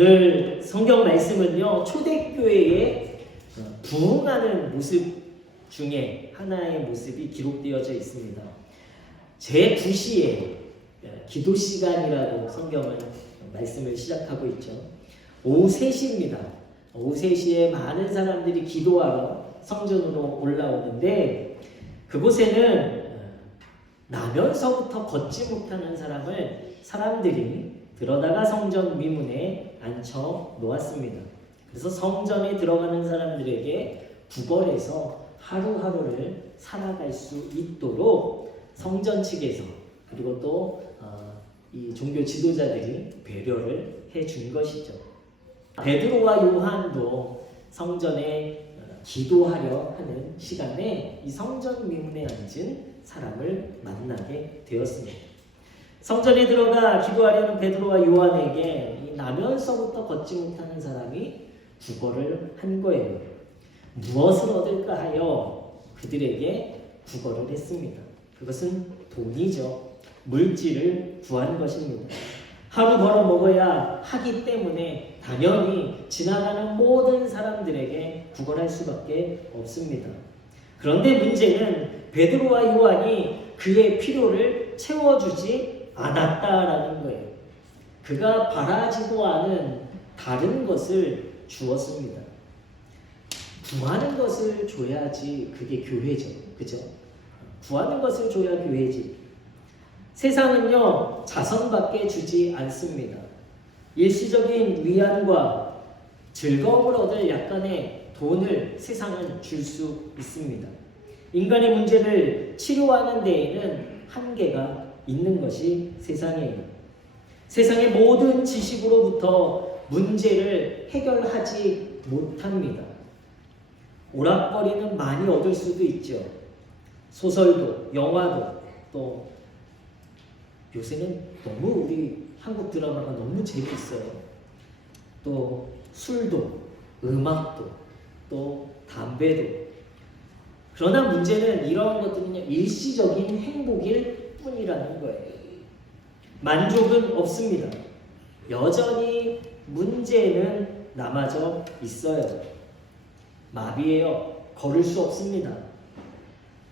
오늘 성경 말씀은요, 초대교회의 부흥하는 모습 중에 하나의 모습이 기록되어져 있습니다. 제9시에 기도 시간이라고 성경은 말씀을 시작하고 있죠. 오후 3시입니다. 오후 3시에 많은 사람들이 기도하러 성전으로 올라오는데, 그곳에는 나면서부터 걷지 못하는 사람들이 들어다가 성전 미문에 앉혀 놓았습니다. 그래서 성전에 들어가는 사람들에게 구걸해서 하루하루를 살아갈 수 있도록 성전 측에서, 그리고 또 이 종교 지도자들이 배려를 해준 것이죠. 베드로와 요한도 성전에 기도하려 하는 시간에 이 성전 미문에 앉은 사람을 만나게 되었습니다. 성전에 들어가 기도하려는 베드로와 요한에게 이 나면서부터 걷지 못하는 사람이 구걸을 한 거예요. 무엇을 얻을까 하여 그들에게 구걸을 했습니다. 그것은 돈이죠. 물질을 구한 것입니다. 하루 벌어 먹어야 하기 때문에 당연히 지나가는 모든 사람들에게 구걸할 수밖에 없습니다. 그런데 문제는 베드로와 요한이 그의 필요를 채워주지 않았다라는 거예요. 그가 바라지도 않은 다른 것을 주었습니다. 구하는 것을 줘야지 그게 교회죠. 그죠? 구하는 것을 줘야 교회지. 세상은요, 자선밖에 주지 않습니다. 일시적인 위안과 즐거움을 얻을 약간의 돈을 세상은 줄 수 있습니다. 인간의 문제를 치료하는 데에는 한계가 있는 것이 세상이에요. 세상의 모든 지식으로부터 문제를 해결하지 못합니다. 오락거리는 많이 얻을 수도 있죠. 소설도, 영화도, 또 요새는 너무 우리 한국 드라마가 너무 재미있어요. 또 술도, 음악도, 또 담배도. 그러나 문제는 이러한 것들은요, 일시적인 행복일 뿐이라는 거예요. 만족은 없습니다. 여전히 문제는 남아져 있어요. 마비예요. 걸을 수 없습니다.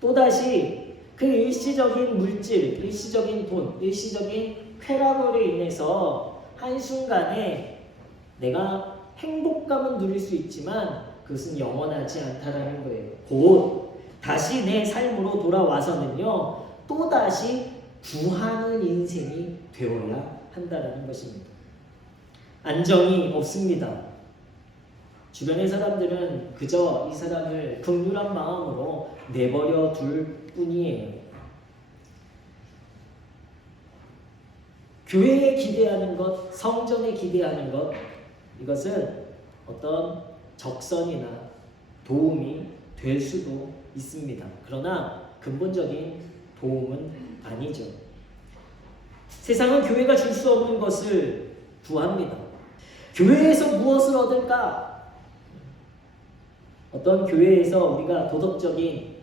또다시 그 일시적인 물질, 일시적인 돈, 일시적인 쾌락으로 인해서 한순간에 내가 행복감은 누릴 수 있지만 그것은 영원하지 않다라는 거예요. 곧 다시 내 삶으로 돌아와서는요, 또다시 구하는 인생이 되어야 한다는 것입니다. 안정이 없습니다. 주변의 사람들은 그저 이 사람을 긍휼한 마음으로 내버려 둘 뿐이에요. 교회에 기대하는 것, 성전에 기대하는 것, 이것은 어떤 적선이나 도움이 될 수도 있습니다. 그러나 근본적인 도움은 아니죠. 세상은 교회가 줄 수 없는 것을 구합니다. 교회에서 무엇을 얻을까? 어떤 교회에서 우리가 도덕적인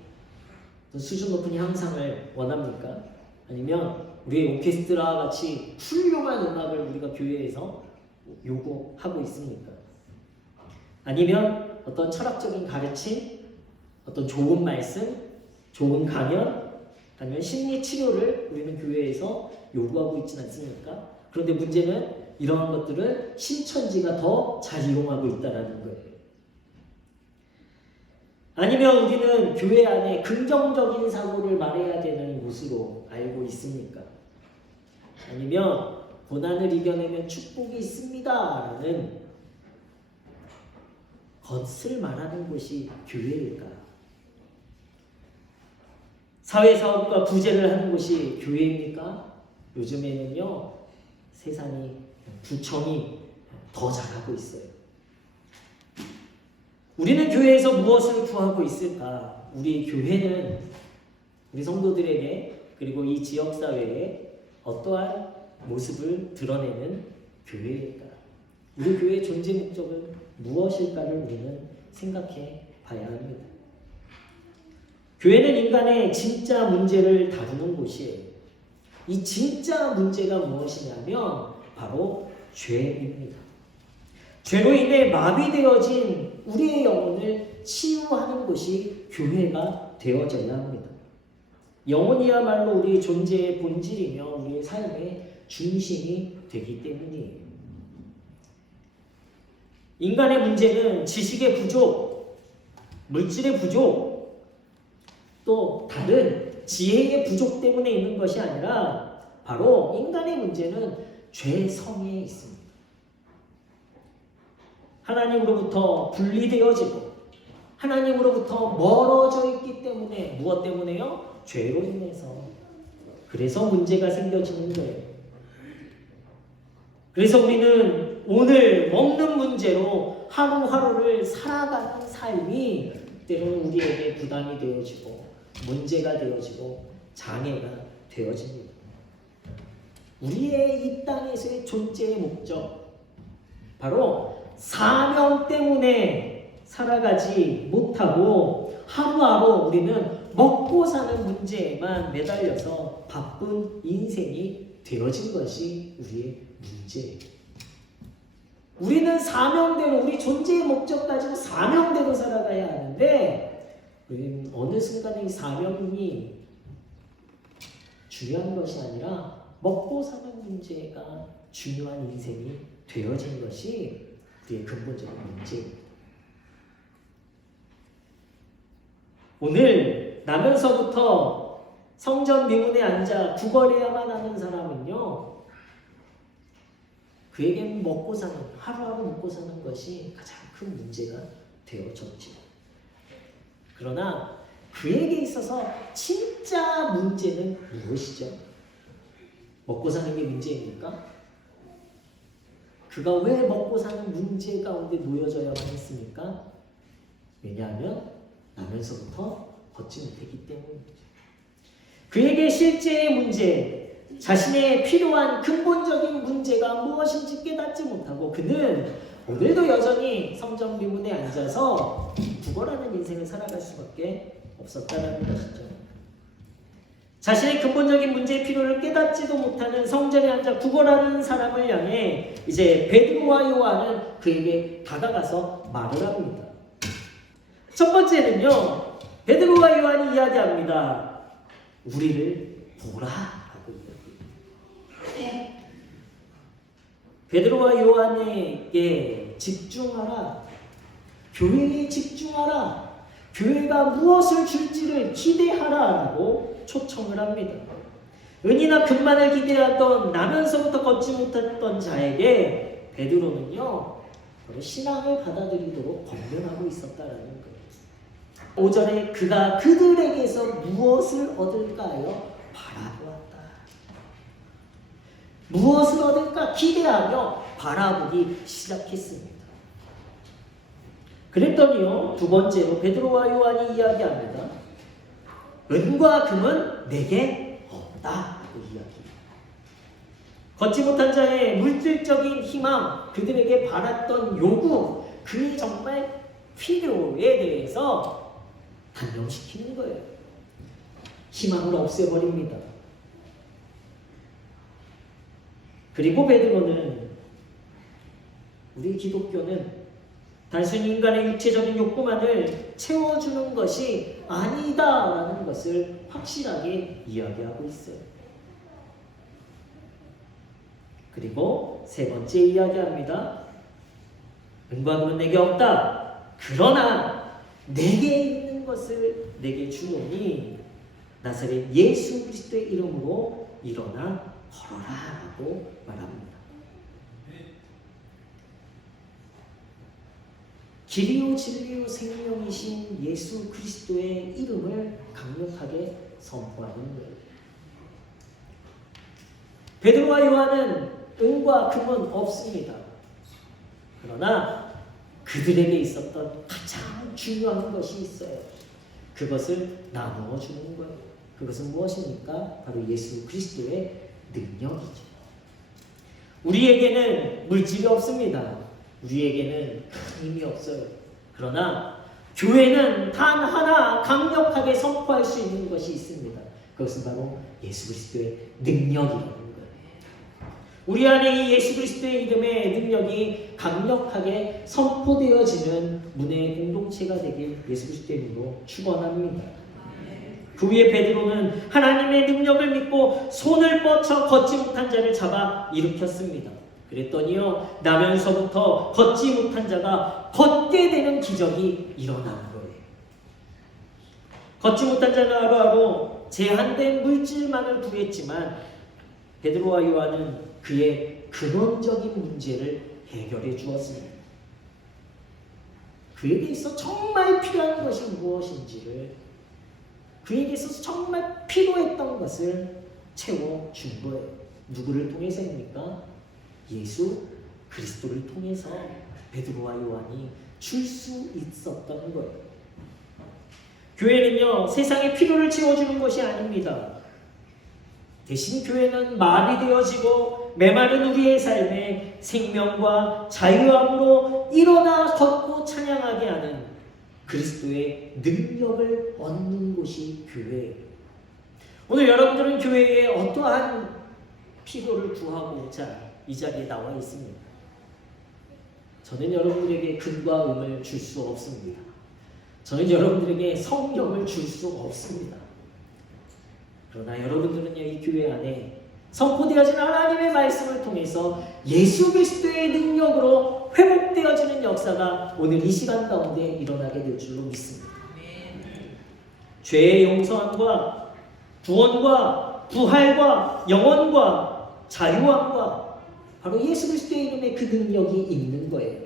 수준 높은 향상을 원합니까? 아니면 우리의 오케스트라와 같이 훌륭한 음악을 우리가 교회에서 요구하고 있습니까? 아니면 어떤 철학적인 가르침, 어떤 좋은 말씀, 좋은 강연, 아니면 심리 치료를 우리는 교회에서 요구하고 있지는 않습니까? 그런데 문제는 이러한 것들을 신천지가 더 잘 이용하고 있다는 거예요. 아니면 우리는 교회 안에 긍정적인 사고를 말해야 되는 곳으로 알고 있습니까? 아니면 고난을 이겨내면 축복이 있습니다 라는 것을 말하는 곳이 교회일까? 사회사업과 구제를 하는 곳이 교회입니까? 요즘에는요, 세상이, 구청이 더 잘하고 있어요. 우리는 교회에서 무엇을 구하고 있을까? 우리 교회는 우리 성도들에게, 그리고 이 지역사회에 어떠한 모습을 드러내는 교회일까? 우리 교회의 존재 목적은 무엇일까를 우리는 생각해 봐야 합니다. 교회는 인간의 진짜 문제를 다루는 곳이에요. 이 진짜 문제가 무엇이냐면 바로 죄입니다. 죄로 인해 마비되어진 우리의 영혼을 치유하는 것이 교회가 되어져야 합니다. 영혼이야말로 우리의 존재의 본질이며 우리의 삶의 중심이 되기 때문이에요. 인간의 문제는 지식의 부족, 물질의 부족, 또 다른 지혜의 부족 때문에 있는 것이 아니라 바로 인간의 문제는 죄성에 있습니다. 하나님으로부터 분리되어지고 하나님으로부터 멀어져 있기 때문에 무엇 때문에요? 죄로 인해서. 그래서 문제가 생겨지는 거예요. 그래서 우리는 오늘 먹는 문제로 하루하루를 살아가는 삶이 때로는 우리에게 부담이 되어지고 문제가 되어지고 장애가 되어집니다. 우리의 이 땅에서의 존재의 목적, 바로 사명 때문에 살아가지 못하고 하루하루 우리는 먹고 사는 문제에만 매달려서 바쁜 인생이 되어진 것이 우리의 문제예요. 우리는 사명대로, 우리 존재의 목적 가지고 사명대로 살아가야 하는데 우리는 어느 순간에 이 사명이 중요한 것이 아니라 먹고 사는 문제가 중요한 인생이 되어진 것이 우리의 근본적인 문제입니다. 오늘 나면서부터 성전 미문에 앉아 구걸해야만 하는 사람은요, 그에게는 먹고 사는, 하루하루 먹고 사는 것이 가장 큰 문제가 되어졌죠. 그러나 그에게 있어서 진짜 문제는 무엇이죠? 먹고 사는 게 문제입니까? 그가 왜 먹고 사는 문제 가운데 놓여져야만 했습니까? 왜냐하면 나면서부터 걷지 못했기 때문입니다. 그에게 실제의 문제, 자신의 필요한 근본적인 문제가 무엇인지 깨닫지 못하고 그는 오늘도 여전히 성전 미문에 앉아서 구걸하는 인생을 살아갈 수밖에 없었다는 것이죠. 자신의 근본적인 문제의 필요를 깨닫지도 못하는 성전에 앉아 구걸하는 사람을 향해 이제 베드로와 요한은 그에게 다가가서 말을 합니다. 첫 번째는요, 베드로와 요한이 이야기합니다. 우리를 보라 하고 이야기합니다. 베드로와 요한에게 집중하라. 교회에 집중하라. 교회가 무엇을 줄지를 기대하라라고 초청을 합니다. 은이나 금만을 기대하던 나면서부터 걷지 못했던 자에게 베드로는요, 신앙을 받아들이도록 권면하고 있었다라는 거예요. 5절에 그가 그들에게서 무엇을 얻을까 하여 바라보았다. 무엇을 얻을까 기대하며 바라보기 시작했습니다. 그랬더니요, 두 번째로 베드로와 요한이 이야기합니다. 은과 금은 내게 없다고 이야기합니다. 걷지 못한 자의 물질적인 희망, 그들에게 바랐던 요구, 그의 정말 필요에 대해서 단념시키는 거예요. 희망을 없애버립니다. 그리고 베드로는, 우리 기독교는 단순히 인간의 육체적인 욕구만을 채워주는 것이 아니다라는 것을 확실하게 이야기하고 있어요. 그리고 세 번째 이야기합니다. 은과 금은 내게 없다. 그러나 내게 있는 것을 내게 주노니 나사렛 예수 그리스도의 이름으로 일어나 걸어라 라고 말합니다. 길이요 진리요 생명이신 예수 그리스도의 이름을 강력하게 선포하는 거예요. 베드로와 요한은 은과 금은 없습니다. 그러나 그들에게 있었던 가장 중요한 것이 있어요. 그것을 나누어 주는 거예요. 그것은 무엇입니까? 바로 예수 그리스도의 능력이죠. 우리에게는 물질이 없습니다. 우리에게는 큰 힘이 없어요. 그러나 교회는 단 하나 강력하게 선포할 수 있는 것이 있습니다. 그것은 바로 예수 그리스도의 능력이라는 거예요. 우리 안에 이 예수 그리스도의 이름의 능력이 강력하게 선포되어지는 문의 공동체가 되길 예수 그리스도의 이름으로 축원합니다. 그 위에 베드로는 하나님의 능력을 믿고 손을 뻗쳐 걷지 못한 자를 잡아 일으켰습니다. 그랬더니요, 나면서부터 걷지 못한 자가 걷게 되는 기적이 일어나는 거예요. 걷지 못한 자는 하루하루 제한된 물질만을 구했지만 베드로와 요한은 그의 근원적인 문제를 해결해 주었습니다. 그에게 있어 정말 필요한 것이 무엇인지를, 그에게 있어서 정말 필요했던 것을 채워준 거예요. 누구를 통해서입니까? 예수 그리스도를 통해서 베드로와 요한이 줄 수 있었던 거예요. 교회는요, 세상의 필요를 채워주는 것이 아닙니다. 대신 교회는 말이 되어지고 메마른 우리의 삶에 생명과 자유함으로 일어나 걷고 찬양하게 하는 그리스도의 능력을 얻는 곳이 교회예요. 오늘 여러분들은 교회에 어떠한 필요를 구하고자 이 자리에 나와 있습니다. 저는 여러분들에게 근과 음을 줄 수 없습니다. 저는 여러분들에게 성령을 줄 수 없습니다. 그러나 여러분들은요, 이 교회 안에 선포되어진 하나님의 말씀을 통해서 예수 그리스도의 능력으로 회복되어지는 역사가 오늘 이 시간 가운데 일어나게 될 줄로 믿습니다. 죄의 용서함과 구원과 부활과 영원과 자유함과 바로 예수 그리스도의 이름에 그 능력이 있는 거예요.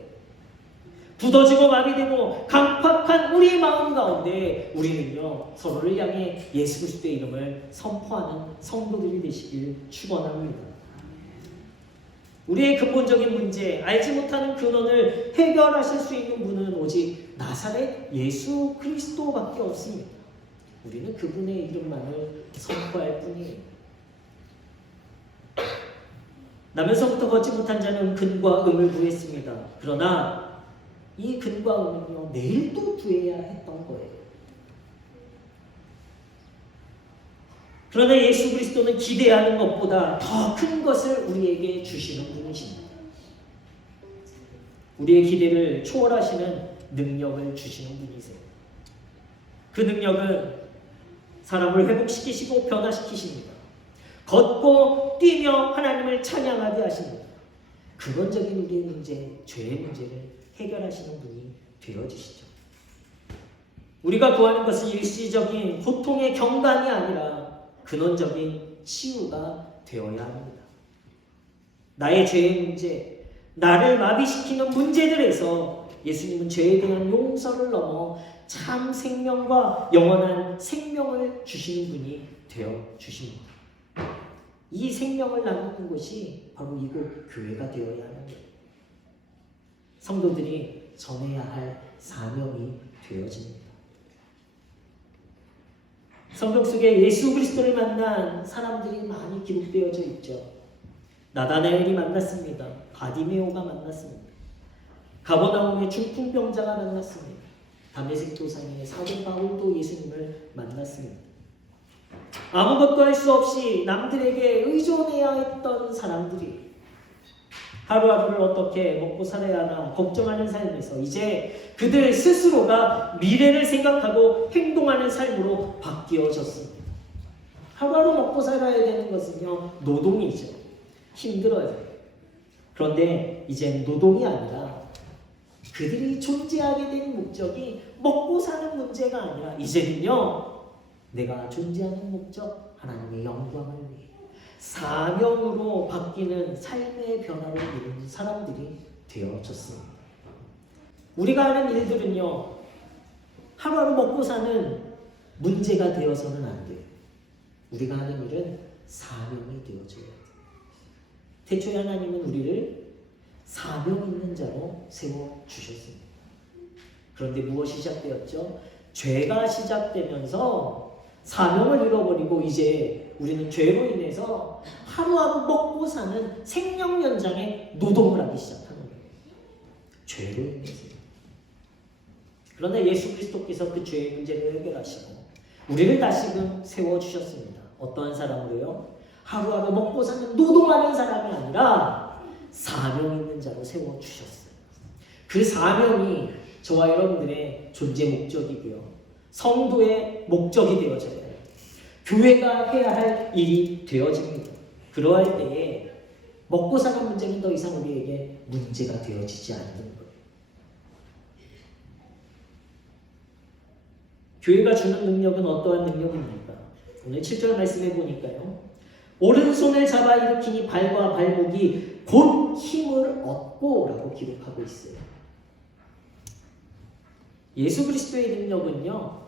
굳어지고 마비되고 강팍한 우리 마음 가운데 우리는요, 서로를 향해 예수 그리스도의 이름을 선포하는 성도들이 되시길 축원합니다. 우리의 근본적인 문제, 알지 못하는 근원을 해결하실 수 있는 분은 오직 나사렛 예수 그리스도밖에 없습니다. 우리는 그분의 이름만을 선포할 뿐이에요. 나면서부터 걷지 못한 자는 근과 음을 구했습니다. 그러나 이 근과 음은요, 내일도 구해야 했던 거예요. 그러나 예수 그리스도는 기대하는 것보다 더 큰 것을 우리에게 주시는 분이십니다. 우리의 기대를 초월하시는 능력을 주시는 분이세요. 그 능력은 사람을 회복시키시고 변화시키십니다. 걷고 뛰며 하나님을 찬양하게 하십니다. 근원적인 우리의 문제, 죄의 문제를 해결하시는 분이 되어주시죠. 우리가 구하는 것은 일시적인 고통의 경감이 아니라 근원적인 치유가 되어야 합니다. 나의 죄의 문제, 나를 마비시키는 문제들에서 예수님은 죄에 대한 용서를 넘어 참 생명과 영원한 생명을 주시는 분이 되어 주십니다. 이 생명을 나누는 것이 바로 이곳 교회가 되어야 하는 거예요. 성도들이 전해야 할 사명이 되어집니다. 성경 속에 예수 그리스도를 만난 사람들이 많이 기록되어져 있죠. 나다나엘이 만났습니다. 바디메오가 만났습니다. 가버나움의 중풍병자가 만났습니다. 다메섹 도상의 사도 바울도 예수님을 만났습니다. 아무것도 할 수 없이 남들에게 의존해야 했던 사람들이 하루하루를 어떻게 먹고 살아야 하나 걱정하는 삶에서 이제 그들 스스로가 미래를 생각하고 행동하는 삶으로 바뀌어졌습니다. 하루하루 먹고 살아야 되는 것은요, 노동이죠. 힘들어요. 그런데 이젠 노동이 아니라 그들이 존재하게 된 목적이 먹고 사는 문제가 아니라 이제는요, 내가 존재하는 목적, 하나님의 영광을 위해 사명으로 바뀌는 삶의 변화를 이루는 사람들이 되어졌습니다. 우리가 하는 일들은요, 하루하루 먹고 사는 문제가 되어서는 안 돼요. 우리가 하는 일은 사명이 되어져야 돼요. 태초에 하나님은 우리를 사명 있는 자로 세워주셨습니다. 그런데 무엇이 시작되었죠? 죄가 시작되면서 사명을 잃어버리고 이제 우리는 죄로 인해서 하루하루 먹고 사는 생명 연장의 노동을 하기 시작하는 거예요. 죄로 인해서. 그러나 예수 그리스도께서 그 죄의 문제를 해결하시고 우리를 다시금 세워주셨습니다. 어떠한 사람으로요? 하루하루 먹고 사는 노동하는 사람이 아니라 사명 있는 자로 세워주셨어요. 그 사명이 저와 여러분들의 존재 목적이고요. 성도의 목적이 되어져야 해요. 교회가 해야 할 일이 되어집니다. 그러할 때에 먹고 사는 문제는 더 이상 우리에게 문제가 되어지지 않는 거예요. 교회가 주는 능력은 어떠한 능력입니까? 오늘 7절 말씀해 보니까요. 오른손을 잡아 일으키니 발과 발목이 곧 힘을 얻고 라고 기록하고 있어요. 예수 그리스도의 능력은요.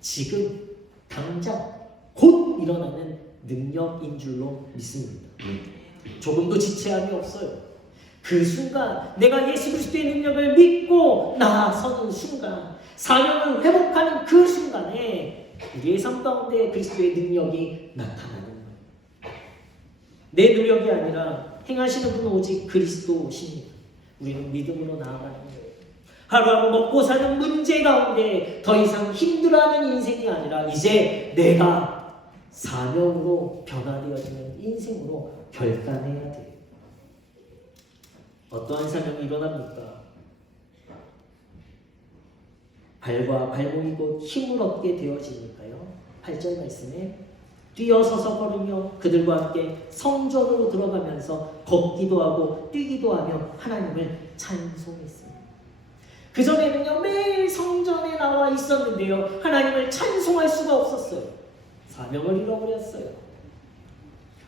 지금 당장 곧 일어나는 능력인 줄로 믿습니다. 조금도 지체함이 없어요. 그 순간 내가 예수 그리스도의 능력을 믿고 나서는 순간 사명을 회복하는 그 순간에 우리의 삶 가운데 그리스도의 능력이 나타나는 거예요. 내 노력이 아니라 행하시는 분은 오직 그리스도십니다. 우리는 믿음으로 나아가는 거예요. 하루하루 먹고 사는 문제 가운데 더 이상 힘들어하는 인생이 아니라 이제 내가 사명으로 변화되어지는 인생으로 결단해야 돼요. 어떠한 사명이 일어납니까? 발과 발목이 곧 힘을 얻게 되어지니까요. 8절 말씀에 뛰어서서 걸으며 그들과 함께 성전으로 들어가면서 걷기도 하고 뛰기도 하며 하나님을 찬송했습니다. 그전에는요 매일 성전에 나와 있었는데요 하나님을 찬송할 수가 없었어요. 사명을 잃어버렸어요.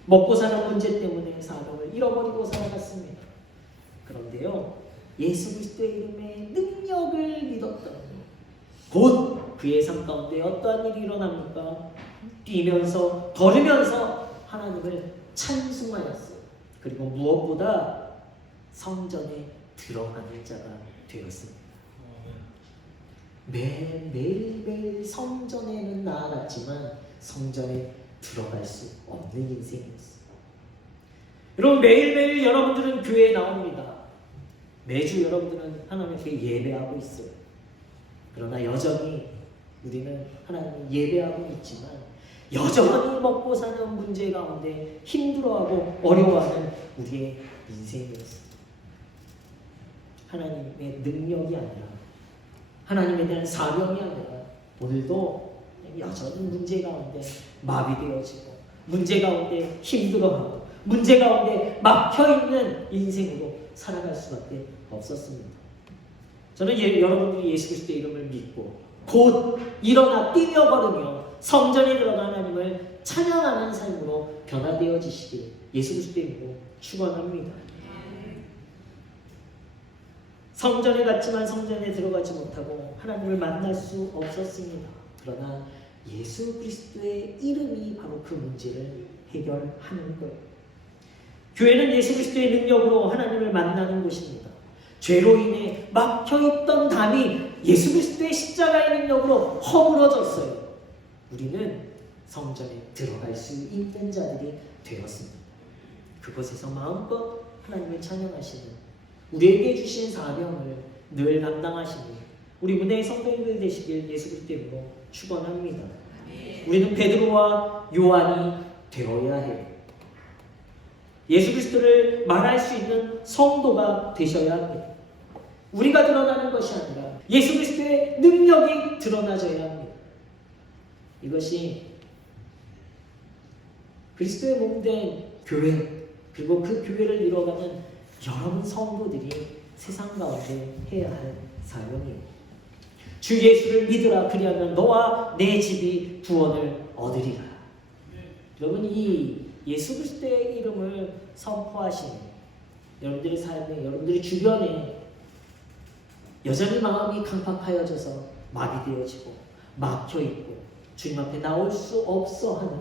먹고 사는 문제 때문에 사명을 잃어버리고 살아갔습니다. 그런데요 예수 그리스도의 이름의 능력을 믿었던 곧 그의 삶 가운데 어떠한 일이 일어납니까? 뛰면서 걸으면서 하나님을 찬송하였어요. 그리고 무엇보다 성전에 들어가는 자가 되었습니다. 매일매일 성전에는 나아갔지만 성전에 들어갈 수 없는 인생이었어요. 여러분 매일매일 여러분들은 교회에 나옵니다. 매주 여러분들은 하나님께 예배하고 있어요. 그러나 여전히 우리는 하나님을 예배하고 있지만 여전히 먹고 사는 문제 가운데 힘들어하고 어려워하는 우리의 인생이었습니다. 하나님의 능력이 아니라 하나님에 대한 사명이 아니라 오늘도 여전히 문제 가운데 마비되어지고 문제 가운데 힘들어하고 문제 가운데 막혀있는 인생으로 살아갈 수밖에 없었습니다. 저는 여러분들이 예수 그리스도의 이름을 믿고 곧 일어나 뛰며 걸으며 성전에 들어가 하나님을 찬양하는 삶으로 변화되어지시길 예수 그리스도의 이름으로 축원합니다. 성전에 갔지만 성전에 들어가지 못하고 하나님을 만날 수 없었습니다. 그러나 예수 그리스도의 이름이 바로 그 문제를 해결하는 거예요. 교회는 예수 그리스도의 능력으로 하나님을 만나는 곳입니다. 죄로 인해 막혀있던 담이 예수 그리스도의 십자가의 능력으로 허물어졌어요. 우리는 성전에 들어갈 수 있는 자들이 되었습니다. 그곳에서 마음껏 하나님을 찬양하시는 우리에게 주신 사명을 늘 감당하시는 우리 문혜의 성도님들 되시길 예수 그리스도의 이름으로 축원합니다. 우리는 베드로와 요한이 되어야 해요. 예수 그리스도를 말할 수 있는 성도가 되셔야 합니다. 우리가 드러나는 것이 아니라 예수 그리스도의 능력이 드러나져야 합니다. 이것이 그리스도의 몸된 교회 그리고 그 교회를 이뤄가는 여러분 성도들이 세상 가운데 해야 할 사명이에요. 주 예수를 믿으라 그리하면 너와 내 집이 구원을 얻으리라. 여러분 이 예수 그리스도의 이름을 선포하시는 여러분들의 삶에 여러분들의 주변에 여전히 마음이 강팍하여져서 마비되어지고 막혀있고 주님 앞에 나올 수 없어 하는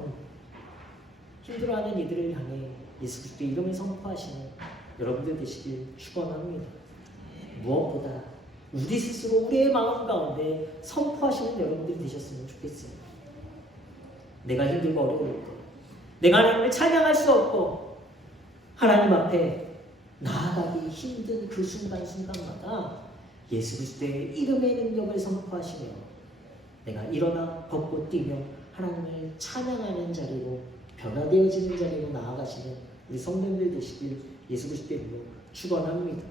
힘들어하는 이들을 향해 예수 그리스도의 이름을 선포하시는 여러분들 되시길 축원합니다. 무엇보다 우리 스스로 우리의 마음 가운데 선포하시는 여러분들이 되셨으면 좋겠어요. 내가 힘들고 어려울 때 내가 하나님을 찬양할 수 없고 하나님 앞에 나아가기 힘든 그 순간순간마다 예수 그리스도의 이름의 능력을 선포하시며 내가 일어나 걷고 뛰며 하나님을 찬양하는 자리로 변화되어지는 자리로 나아가시는 우리 성도님들 되시길 예수 그리스도의 이름으로 축원합니다.